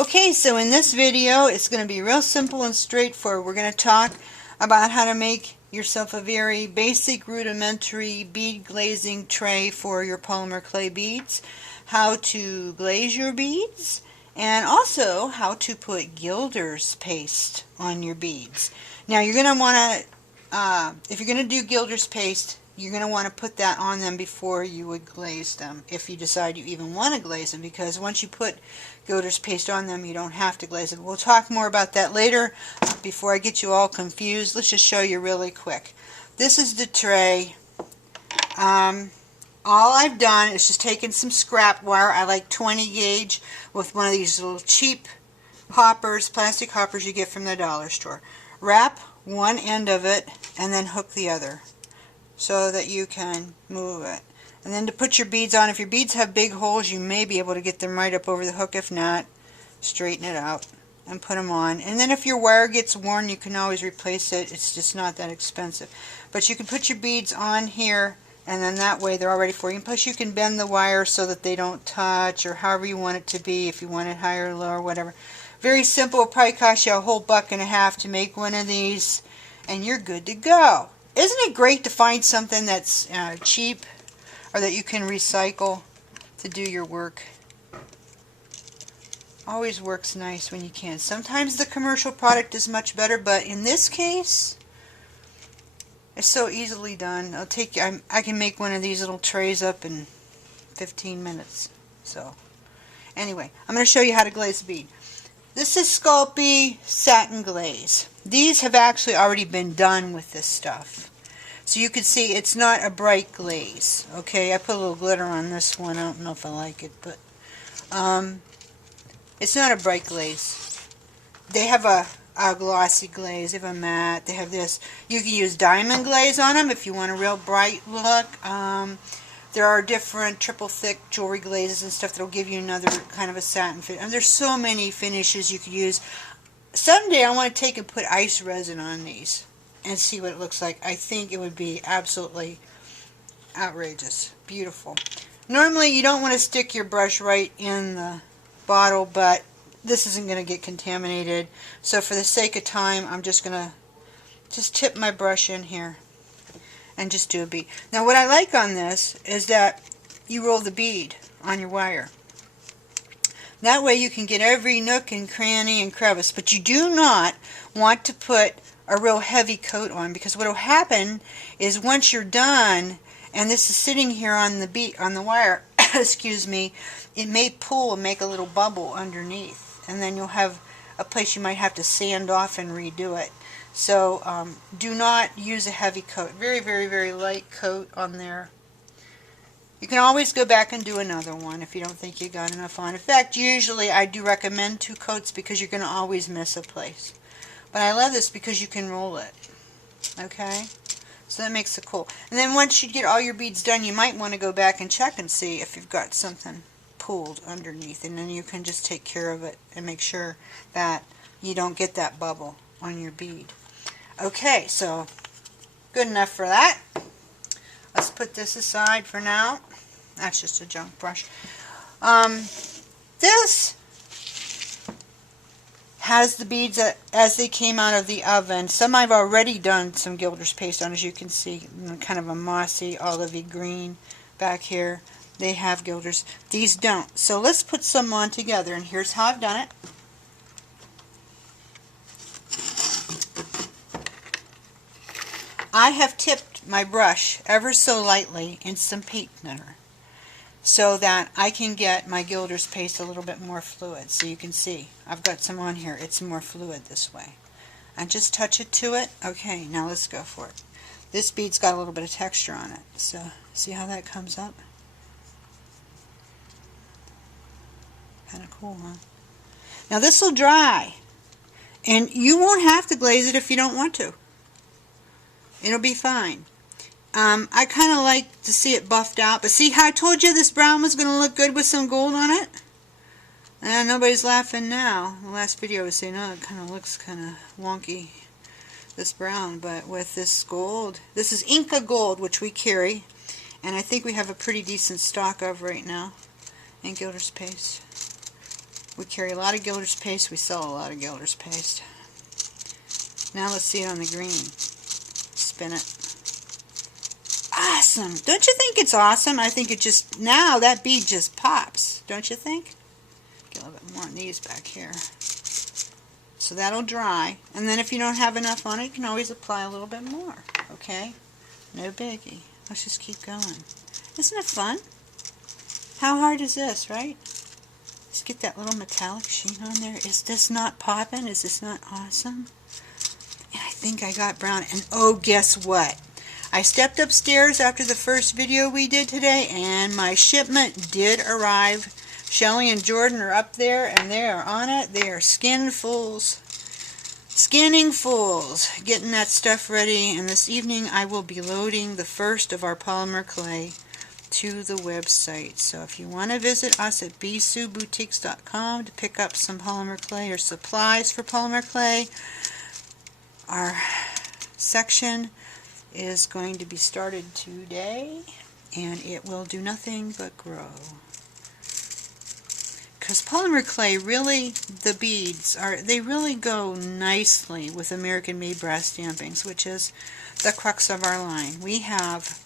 Okay, so in this video it's going to be real simple and straightforward. We're going to talk about how to make yourself a very basic rudimentary bead glazing tray for your polymer clay beads, how to glaze your beads, and also how to put Gilder's paste on your beads. Now you're going to want to, if you're going to do Gilder's paste, you're going to want to put that on them before you would glaze them, if you decide you even want to glaze them, because once you put Gilder's paste on them, you don't have to glaze them. We'll talk more about that later. Before I get you all confused, let's just show you really quick. This is the tray. All I've done is just taken some scrap wire. I like 20 gauge with one of these little cheap hoppers, plastic hoppers you get from the dollar store. Wrap one end of it and then hook the other, so that you can move it. And then to put your beads on, if your beads have big holes, you may be able to get them right up over the hook. If not, straighten it out and put them on. And then if your wire gets worn, you can always replace it. It's just not that expensive. But you can put your beads on here, and then that way they're all ready for you. And plus you can bend the wire so that they don't touch, or however you want it to be, if you want it higher or lower, or whatever. Very simple. It'll probably cost you a whole $1.50 to make one of these, and you're good to go. Isn't it great to find something that's cheap, or that you can recycle to do your work? Always works nice when you can. Sometimes the commercial product is much better, but in this case, it's so easily done. I can make one of these little trays up in 15 minutes. So, anyway, I'm going to show you how to glaze a bead. This is Sculpey Satin Glaze. These have actually already been done with this stuff. So you can see it's not a bright glaze. Okay, I put a little glitter on this one. I don't know if I like it, but it's not a bright glaze. They have a glossy glaze, they have a matte, they have this. You can use diamond glaze on them if you want a real bright look. There are different triple thick jewelry glazes and stuff that will give you another kind of a satin fit. And there's so many finishes you could use. Someday I want to take and put ice resin on these and see what it looks like. I think it would be absolutely outrageous. Beautiful. Normally you don't want to stick your brush right in the bottle, but this isn't going to get contaminated. So for the sake of time, I'm just going to tip my brush in here and just do a bead. Now what I like on this is that you roll the bead on your wire. That way you can get every nook and cranny and crevice, but you do not want to put a real heavy coat on, because what will happen is once you're done and this is sitting here on the wire, excuse me, it may pull and make a little bubble underneath, and then you'll have a place you might have to sand off and redo it. So do not use a heavy coat. Very, very, very light coat on there. You can always go back and do another one if you don't think you got enough on. In fact, usually I do recommend 2 coats because you're going to always miss a place. But I love this because you can roll it. Okay? So that makes it cool. And then once you get all your beads done, you might want to go back and check and see if you've got something pulled underneath. And then you can just take care of it and make sure that you don't get that bubble on your bead. Okay, so good enough for that. Let's put this aside for now. That's just a junk brush. This has the beads as they came out of the oven. Some I've already done some Gilder's paste on, as you can see, kind of a mossy olivey green back here. They have Gilder's. These don't. So let's put some on together, and here's how I've done it. I have tipped my brush ever so lightly in some paint thinner so that I can get my Gilder's paste a little bit more fluid. So you can see I've got some on here. It's more fluid this way. And just touch it to it. Okay, now let's go for it. This bead's got a little bit of texture on it. So see how that comes up? Kind of cool, huh? Now this will dry, and you won't have to glaze it if you don't want to. It'll be fine. I kind of like to see it buffed out, but see how I told you this brown was going to look good with some gold on it? And nobody's laughing now. The last video was saying, oh, it kind of looks kind of wonky, this brown, but with this gold, this is Inca gold, which we carry, and I think we have a pretty decent stock of right now in Gilder's paste. We carry a lot of Gilder's paste. We sell a lot of Gilder's paste. Now let's see it on the green. Spin it. Awesome! Don't you think it's awesome? I think it just, now that bead just pops. Don't you think? Get a little bit more on these back here. So that'll dry. And then if you don't have enough on it, you can always apply a little bit more. Okay? No biggie. Let's just keep going. Isn't it fun? How hard is this, right? Just get that little metallic sheen on there. Is this not popping? Is this not awesome? And I think I got brown. And oh, guess what? I stepped upstairs after the first video we did today, and my shipment did arrive. Shelly and Jordan are up there, and they are on it. They are skinning fools, getting that stuff ready. And this evening I will be loading the first of our polymer clay to the website. So if you want to visit us at bsueboutiques.com to pick up some polymer clay or supplies for polymer clay, our section is going to be started today, and it will do nothing but grow. Because polymer clay really, the beads they really go nicely with American made brass stampings, which is the crux of our line. We have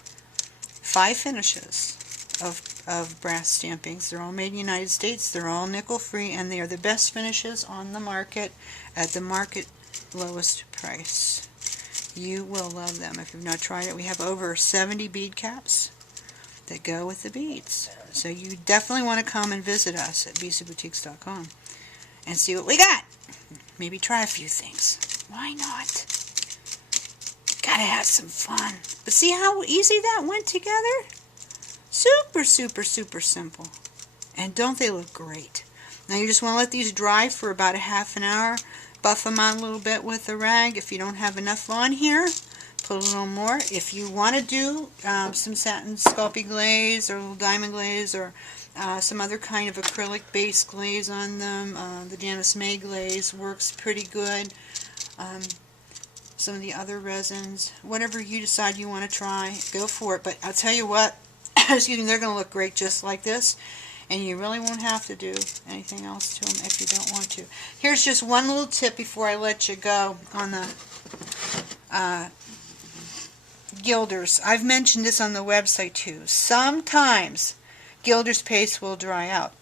5 finishes of brass stampings. They're all made in the United States. They're all nickel free, and they are the best finishes on the market at the market lowest price. You will love them if you've not tried it. We have over 70 bead caps that go with the beads. So you definitely want to come and visit us at bsueboutiques.com and see what we got. Maybe try a few things. Why not? Gotta have some fun. But see how easy that went together? Super, super, super simple. And don't they look great? Now you just want to let these dry for about a half an hour. Buff them out a little bit with a rag. If you don't have enough on here, put a little more. If you want to do some satin sculpey glaze or a little diamond glaze or some other kind of acrylic base glaze on them, the Janice May glaze works pretty good. Some of the other resins, whatever you decide you want to try, go for it. But I'll tell you what, excuse me, they're going to look great just like this. And you really won't have to do anything else to them if you don't want to. Here's just one little tip before I let you go on the Gilders. I've mentioned this on the website too. Sometimes Gilder's paste will dry out.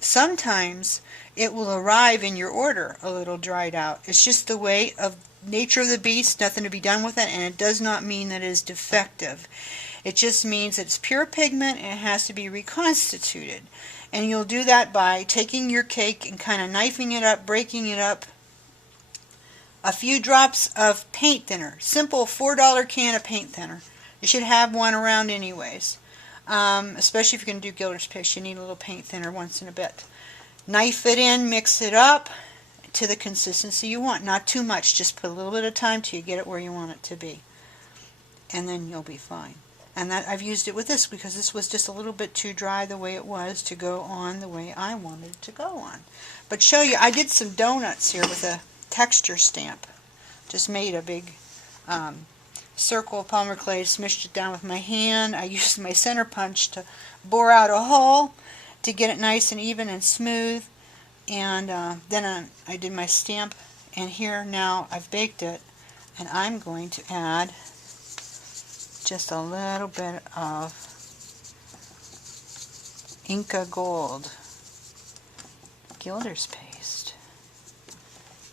Sometimes it will arrive in your order a little dried out. It's just the way of nature of the beast, nothing to be done with it, and it does not mean that it is defective. It just means it's pure pigment and it has to be reconstituted. And you'll do that by taking your cake and kind of knifing it up, breaking it up. A few drops of paint thinner. Simple $4 can of paint thinner. You should have one around anyways. Especially if you're going to do Gilder's paste, you need a little paint thinner once in a bit. Knife it in, mix it up to the consistency you want. Not too much, just put a little bit of time till you get it where you want it to be. And then you'll be fine. And that I've used it with this because this was just a little bit too dry the way it was to go on the way I wanted it to go on. But show you, I did some donuts here with a texture stamp. Just made a big circle of polymer clay, smushed it down with my hand. I used my center punch to bore out a hole to get it nice and even and smooth. And then I did my stamp, and here now I've baked it, and I'm going to add just a little bit of Inca Gold Gilder's paste.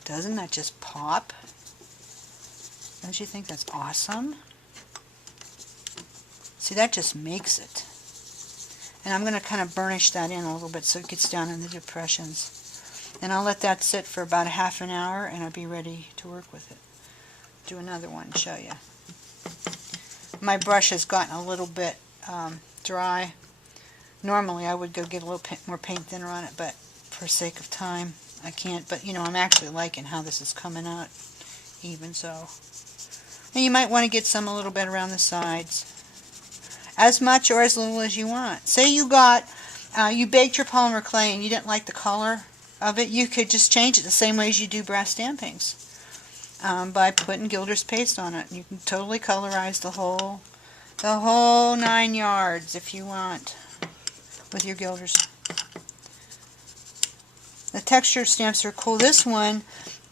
Doesn't that just pop? Don't you think that's awesome? See, that just makes it. And I'm going to kind of burnish that in a little bit so it gets down in the depressions. And I'll let that sit for about a half an hour, and I'll be ready to work with it. Do another one and show you. My brush has gotten a little bit dry. Normally I would go get a little more paint thinner on it, but for sake of time I can't. But you know, I'm actually liking how this is coming out even so. And you might want to get some a little bit around the sides. As much or as little as you want. Say you got, you baked your polymer clay and you didn't like the color of it, you could just change it the same way as you do brass stampings. By putting Gilder's paste on it. You can totally colorize the whole 9 yards if you want with your Gilder's. The texture stamps are cool. This one,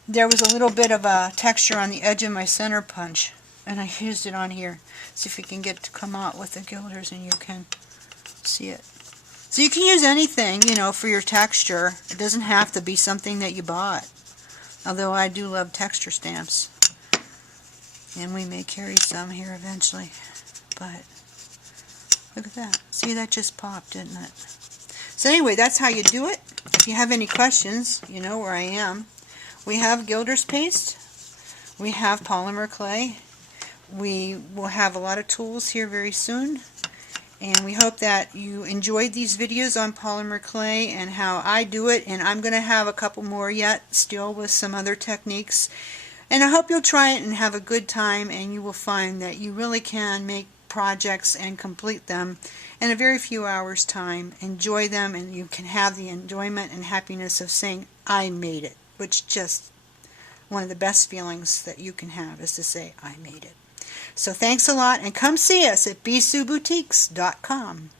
there was a little bit of a texture on the edge of my center punch, and I used it on here. See if you can get it to come out with the Gilders, and you can see it. So you can use anything, you know, for your texture. It doesn't have to be something that you bought. Although I do love texture stamps. And we may carry some here eventually. But look at that. See, that just popped, didn't it? So anyway, that's how you do it. If you have any questions, you know where I am. We have Gilder's paste. We have polymer clay. We will have a lot of tools here very soon. And we hope that you enjoyed these videos on polymer clay and how I do it. And I'm going to have a couple more yet still with some other techniques. And I hope you'll try it and have a good time, and you will find that you really can make projects and complete them in a very few hours time. Enjoy them, and you can have the enjoyment and happiness of saying, I made it, which just one of the best feelings that you can have is to say, I made it. So thanks a lot, and come see us at bsuboutiques.com.